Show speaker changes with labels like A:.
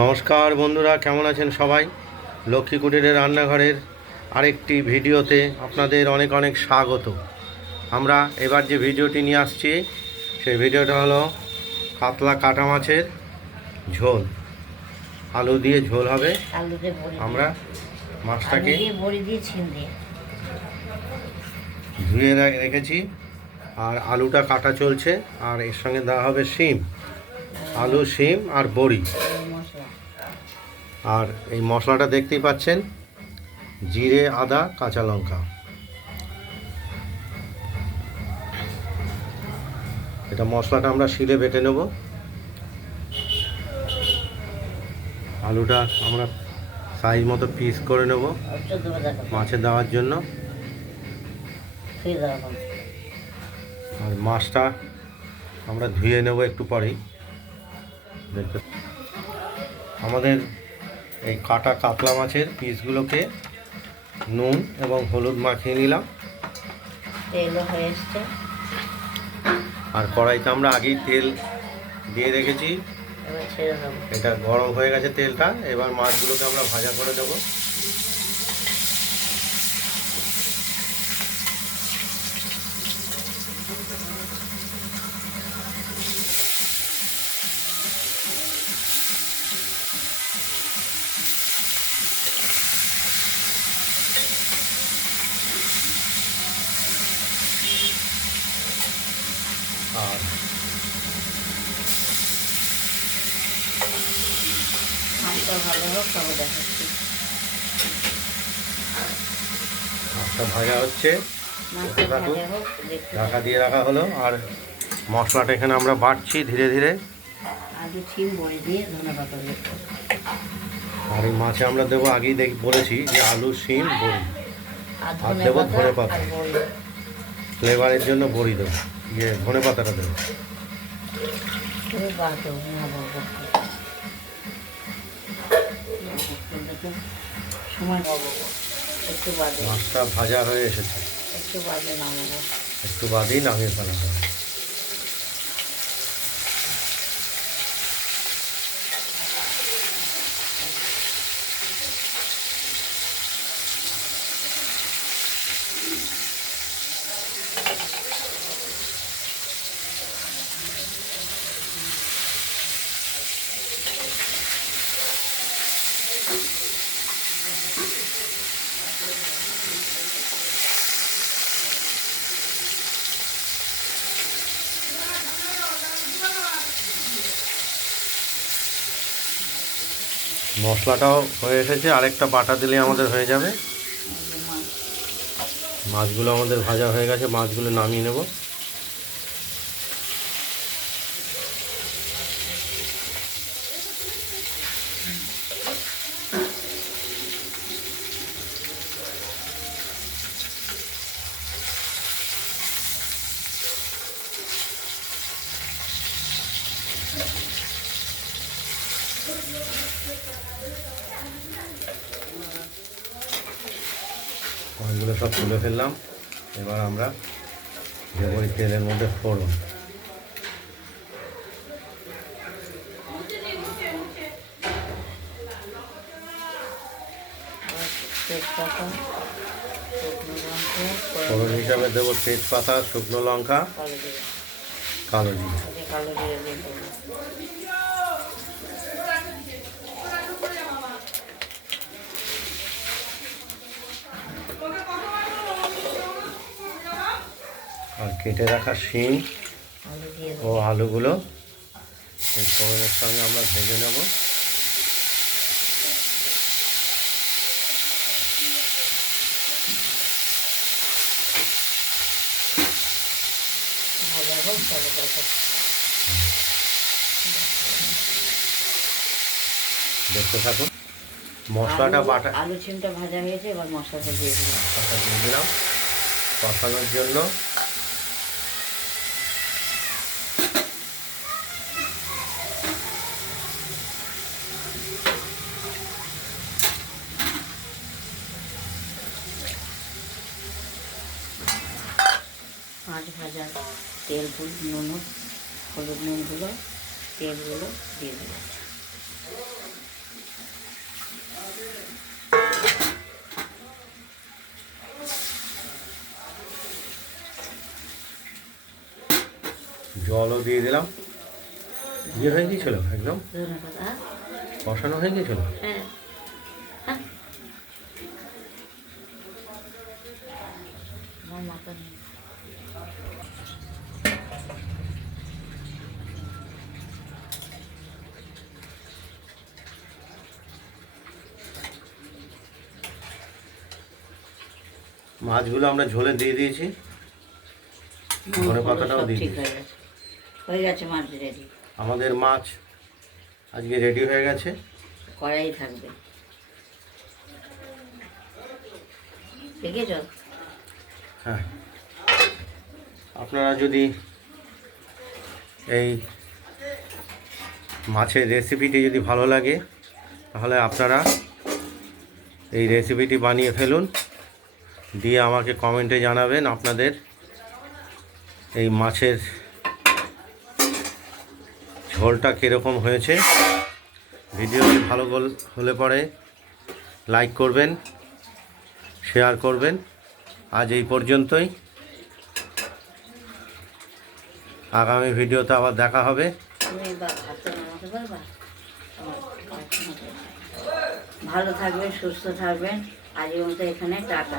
A: নমস্কার বন্ধুরা কেমন আছেন সবাই? লক্ষ্মী কুটিরের রান্নাঘরের আরেকটি ভিডিওতে আপনাদের অনেক অনেক স্বাগত। আমরা এবার যে ভিডিওটি নিয়ে আসছি সেই ভিডিওটা হলো কাতলা কাটা মাছের ঝোল। আলু দিয়ে ঝোল হবে। আমরা মাছটাকে ধুয়ে রেখেছি। আর আলুটা কাটা চলছে আর এর সঙ্গে দেওয়া হবে শিম। আলু শিম আর বড়ি। আর এই মশলাটা দেখতেই পাচ্ছেন, জিরে, আদা, কাঁচা লঙ্কা। এটা মশলাটা আমরা শিলে বেটে নেব। আলুটা আমরা সাইজ মতো পিস করে নেব মাছে দেওয়ার জন্য। আর মাছটা আমরা ধুয়ে নেব একটু পরেই। আমাদের এই কাটা কাতলা মাছের পিসগুলোকে নুন এবং হলুদ মাখিয়ে নিলাম। আর কড়াইতে আমরা আগেই তেল দিয়ে রেখেছি। এটা গরম হয়ে গেছে তেলটা এবার মাছগুলোকে আমরা ভাজা করে দেবো। আর
B: ভালো হোক তবে দেখাচ্ছি
A: মাছটা ভাজা হচ্ছে।
B: দেখতে
A: ঢাকা দিয়ে রাখা হলো। আর মশলাটা এখানে আমরা বাটছি ধীরে ধীরে। আর এই মাছে আমরা দেবো আগেই দেখ বলেছি যে আলু শিম বড়ি।
B: আর
A: দেবো ধনে পাতা। ফ্লেভারের জন্য বড়ি দেবো। ইয়ে ধনে পাতাটা দেবো। মাছটা ভাজা হয়ে এসেছে।
B: একটু বাদে নামাবো।
A: একটু বাদেই নামিয়ে ফেলা হবে। মশলাটাও হয়ে এসেছে আরেকটা বাটা দিলে আমাদের হয়ে যাবে। মাছগুলো আমাদের ভাজা হয়ে গেছে মাছগুলো নামিয়ে নেব। মাছগুলো সব তুলে ফেললাম। এবার আমরা এই তেলের মধ্যে ফোড়ন। ফোড়ন হিসাবে দেবো তেজপাতা, শুকনো লঙ্কা,
B: কালো জিরে।
A: কালো জিরে
B: আগে কালো জিরে দিয়ে দেবো
A: আর কেটে রাখা শিম ও আলুগুলো এই ফোড়নের সঙ্গে আমরা ভেজে নেব। দেখতে থাকুন মশলাটা বাটা
B: আলু চিমটা ভাজা হয়েছে এবার মশলাটা দিয়ে দিলাম।
A: মশলাটা দিয়ে দিলাম। কষানোর জন্য
B: তেল ফুল নুন হলুদ নুনগুলো তেলগুলো দিয়ে দেবো
A: জলও দিয়ে দিলাম। ইয়ে হয়ে গিয়েছিল একদম? বসানো হয়ে গিয়েছিল?
B: হ্যাঁ।, হ্যাঁ।
A: মাছগুলো আমরা ঝোলে দিয়ে দিয়েছি। ধনে পাতাটাও দিয়ে দিয়েছি।
B: হয়ে গেছে। হয়ে গেছে মাছ রেডি
A: আমাদের মাছ আজকে রেডি হয়ে গেছে।
B: কড়াই থাকবে। দেখেছ?
A: হ্যাঁ। আপনারা যদি এই মাছের রেসিপিটি যদি ভালো লাগে তাহলে আপনারা এই রেসিপিটি বানিয়ে ফেলুন। দিয়ে আমাকে কমেন্টে জানাবেন আপনাদের এই মাছের ঝোলটা কীরকম হয়েছে। ভিডিওটি ভালো গোল- হলে পরে লাইক করবেন, শেয়ার করবেন। আজ এই পর্যন্তই। আগামী ভিডিওতে আবার দেখা হবে।
B: ভালো থাকবেন, সুস্থ থাকবেন। আজকের মতো এখানে টাটা।